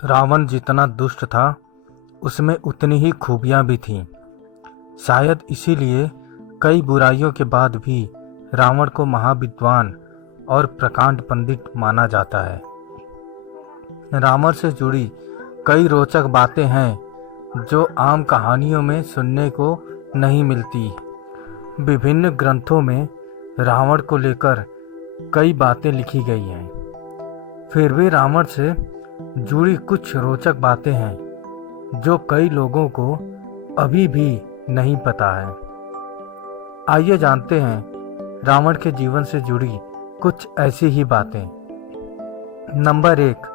रावण जितना दुष्ट था उसमें उतनी ही खूबियां भी थीं। शायद इसीलिए कई बुराइयों के बाद भी रावण को महाविद्वान और प्रकांड पंडित माना जाता है। रावण से जुड़ी कई रोचक बातें हैं जो आम कहानियों में सुनने को नहीं मिलती। विभिन्न ग्रंथों में रावण को लेकर कई बातें लिखी गई हैं। फिर भी रावण से जुड़ी कुछ रोचक बातें हैं जो कई लोगों को अभी भी नहीं पता है। आइए जानते हैं रावण के जीवन से जुड़ी कुछ ऐसी ही बातें। नंबर 1,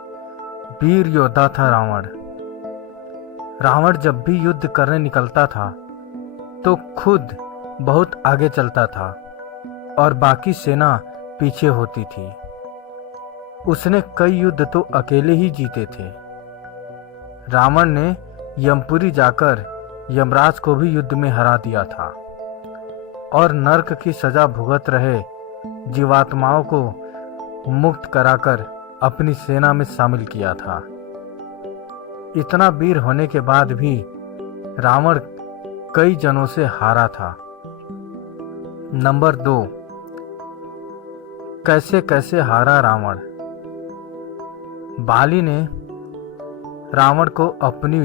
वीर योद्धा था रावण। रावण जब भी युद्ध करने निकलता था तो खुद बहुत आगे चलता था और बाकी सेना पीछे होती थी। उसने कई युद्ध तो अकेले ही जीते थे। रावण ने यमपुरी जाकर यमराज को भी युद्ध में हरा दिया था और नरक की सजा भुगत रहे जीवात्माओं को मुक्त कराकर अपनी सेना में शामिल किया था। इतना वीर होने के बाद भी रावण कई जनों से हारा था। नंबर 2, कैसे कैसे हारा रावण। बाली ने रावण को अपनी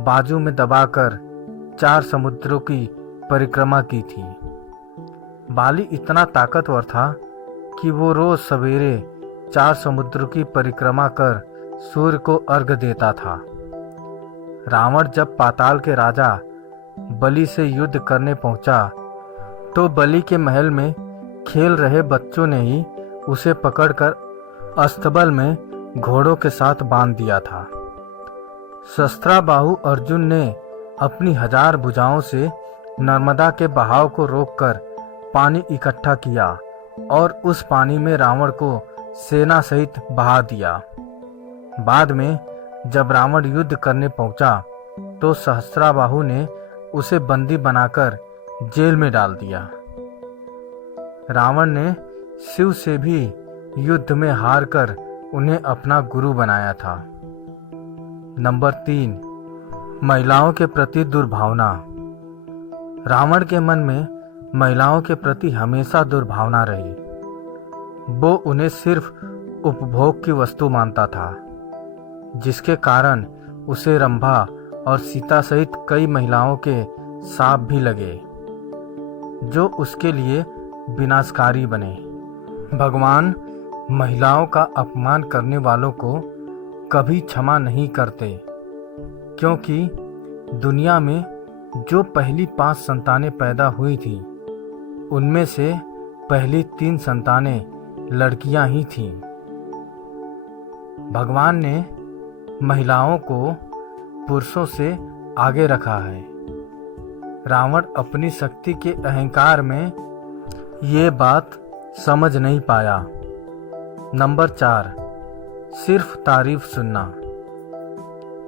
बाजू में दबाकर 4 समुद्रों की परिक्रमा की थी। बाली इतना ताकतवर था कि वो रोज सवेरे 4 समुद्रों की परिक्रमा कर सूर्य को अर्घ्य देता था। रावण जब पाताल के राजा बलि से युद्ध करने पहुंचा तो बलि के महल में खेल रहे बच्चों ने ही उसे पकड़कर अस्तबल में घोड़ों के साथ बांध दिया था। शस्त्राबाहु अर्जुन ने अपनी 1000 भुजाओं से नर्मदा के बहाव को रोककर पानी इकट्ठा किया और उस पानी में रावण को सेना सहित बहा दिया। बाद में जब रावण युद्ध करने पहुंचा तो सहस्त्राबाहु ने उसे बंदी बनाकर जेल में डाल दिया। रावण ने शिव से भी युद्ध में हारकर उन्हें अपना गुरु बनाया था। नंबर 3, महिलाओं के प्रति दुर्भावना। रावण के मन में महिलाओं के प्रति हमेशा दुर्भावना रही। वो उन्हें सिर्फ उपभोग की वस्तु मानता था, जिसके कारण उसे रंभा और सीता सहित कई महिलाओं के शाप भी लगे जो उसके लिए विनाशकारी बने। भगवान महिलाओं का अपमान करने वालों को कभी क्षमा नहीं करते, क्योंकि दुनिया में जो पहली 5 संतानें पैदा हुई थी उनमें से पहली 3 संतानें लड़कियां ही थीं। भगवान ने महिलाओं को पुरुषों से आगे रखा है। रावण अपनी शक्ति के अहंकार में ये बात समझ नहीं पाया। नंबर 4, सिर्फ तारीफ सुनना।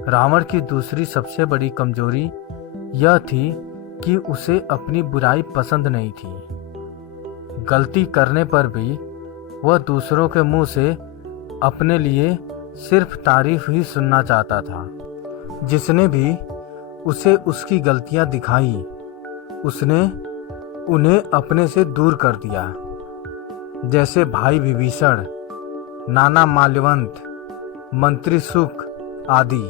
रावण की दूसरी सबसे बड़ी कमजोरी यह थी कि उसे अपनी बुराई पसंद नहीं थी। गलती करने पर भी वह दूसरों के मुंह से अपने लिए सिर्फ तारीफ ही सुनना चाहता था। जिसने भी उसे उसकी गलतियां दिखाई उसने उन्हें अपने से दूर कर दिया, जैसे भाई विभीषण, नाना माल्यवंत, मंत्री सुक आदि।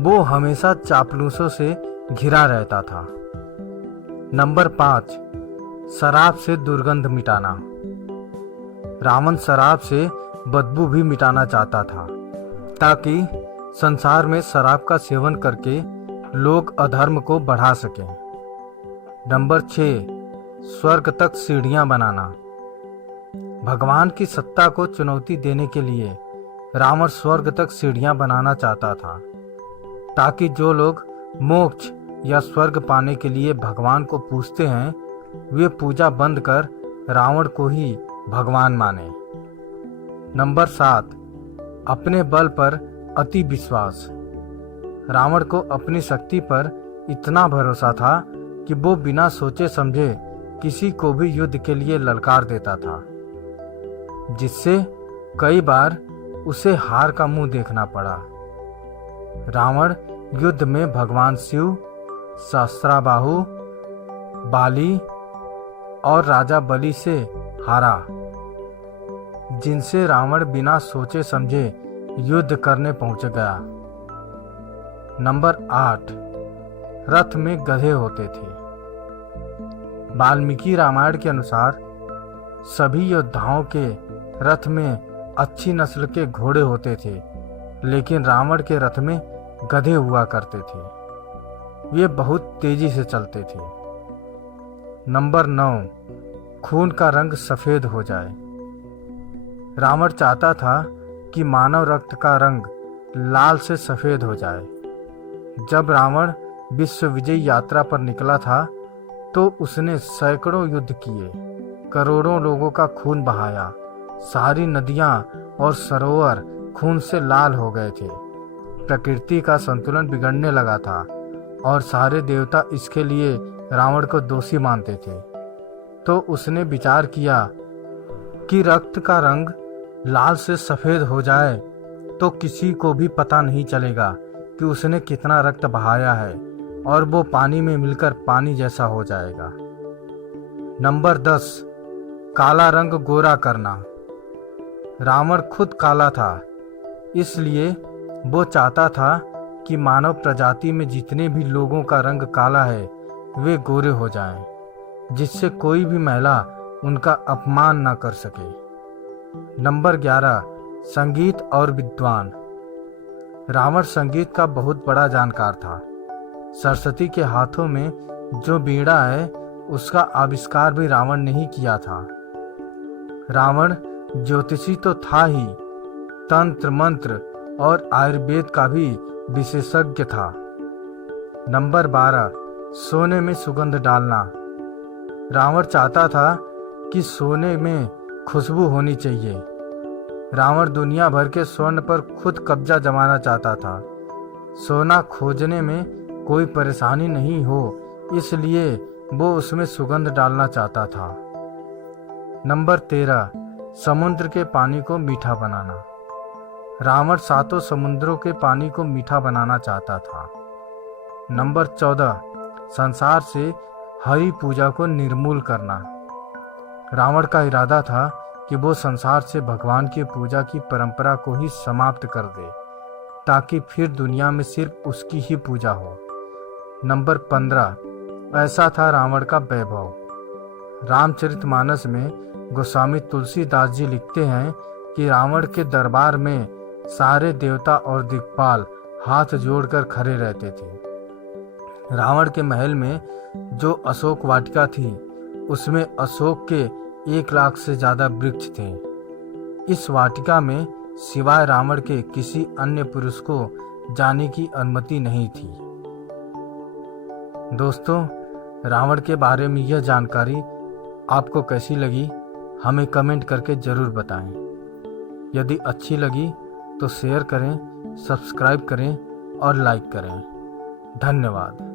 वो हमेशा चापलूसों से घिरा रहता था। नंबर 5, शराब से दुर्गंध मिटाना। रावण शराब से बदबू भी मिटाना चाहता था ताकि संसार में शराब का सेवन करके लोग अधर्म को बढ़ा सकें। नंबर 6, स्वर्ग तक सीढ़ियां बनाना। भगवान की सत्ता को चुनौती देने के लिए रावण स्वर्ग तक सीढ़ियां बनाना चाहता था, ताकि जो लोग मोक्ष या स्वर्ग पाने के लिए भगवान को पूजते हैं वे पूजा बंद कर रावण को ही भगवान माने। नंबर 7, अपने बल पर अति विश्वास। रावण को अपनी शक्ति पर इतना भरोसा था कि वो बिना सोचे समझे किसी को भी युद्ध के लिए ललकार देता था, जिससे कई बार उसे हार का मुंह देखना पड़ा। रावण युद्ध में भगवान शिव, सहस्त्राबाहु, बाली और राजा बलि से हारा, जिनसे रावण बिना सोचे समझे युद्ध करने पहुंच गया। नंबर 8, रथ में गधे होते थे। वाल्मीकि रामायण के अनुसार सभी योद्धाओं के रथ में अच्छी नस्ल के घोड़े होते थे, लेकिन रावण के रथ में गधे हुआ करते थे। ये बहुत तेजी से चलते थे। नंबर 9, खून का रंग सफेद हो जाए। रावण चाहता था कि मानव रक्त का रंग लाल से सफेद हो जाए। जब रावण विश्व विजय यात्रा पर निकला था तो उसने सैकड़ों युद्ध किए, करोड़ों लोगों का खून बहाया, सारी नदियां और सरोवर खून से लाल हो गए थे। प्रकृति का संतुलन बिगड़ने लगा था और सारे देवता इसके लिए रावण को दोषी मानते थे। तो उसने विचार किया कि रक्त का रंग लाल से सफेद हो जाए तो किसी को भी पता नहीं चलेगा कि उसने कितना रक्त बहाया है और वो पानी में मिलकर पानी जैसा हो जाएगा। नंबर 10, काला रंग गोरा करना। रावण खुद काला था, इसलिए वो चाहता था कि मानव प्रजाति में जितने भी लोगों का रंग काला है वे गोरे हो जाएं, जिससे कोई भी महिला उनका अपमान न कर सके। नंबर 11, संगीत और विद्वान। रावण संगीत का बहुत बड़ा जानकार था। सरस्वती के हाथों में जो बीड़ा है उसका आविष्कार भी रावण ने ही किया था। रावण ज्योतिषी तो था ही, तंत्र मंत्र और आयुर्वेद का भी विशेषज्ञ था। नंबर 12, सोने में सुगंध डालना। रावण चाहता था कि सोने में खुशबू होनी चाहिए। रावण दुनिया भर के स्वर्ण पर खुद कब्जा जमाना चाहता था। सोना खोजने में कोई परेशानी नहीं हो, इसलिए वो उसमें सुगंध डालना चाहता था। नंबर 13, समुद्र के पानी को मीठा बनाना। रावण 7 समुद्रों के पानी को मीठा बनाना चाहता था। नंबर 14, संसार से हरि पूजा को निर्मूल करना। रावण का इरादा था कि वो संसार से भगवान की पूजा की परंपरा को ही समाप्त कर दे, ताकि फिर दुनिया में सिर्फ उसकी ही पूजा हो। नंबर 15, ऐसा था रावण का वैभव। रामचरितमानस में गोस्वामी तुलसीदास जी लिखते हैं कि रावण के दरबार में सारे देवता और दिक्पाल हाथ जोड़कर खड़े रहते थे। रावण के महल में जो अशोक वाटिका थी उसमें अशोक के 1 लाख से ज्यादा वृक्ष थे। इस वाटिका में सिवाय रावण के किसी अन्य पुरुष को जाने की अनुमति नहीं थी। दोस्तों, रावण के बारे में यह जानकारी आपको कैसी लगी हमें कमेंट करके जरूर बताएं। यदि अच्छी लगी तो शेयर करें, सब्सक्राइब करें और लाइक करें। धन्यवाद।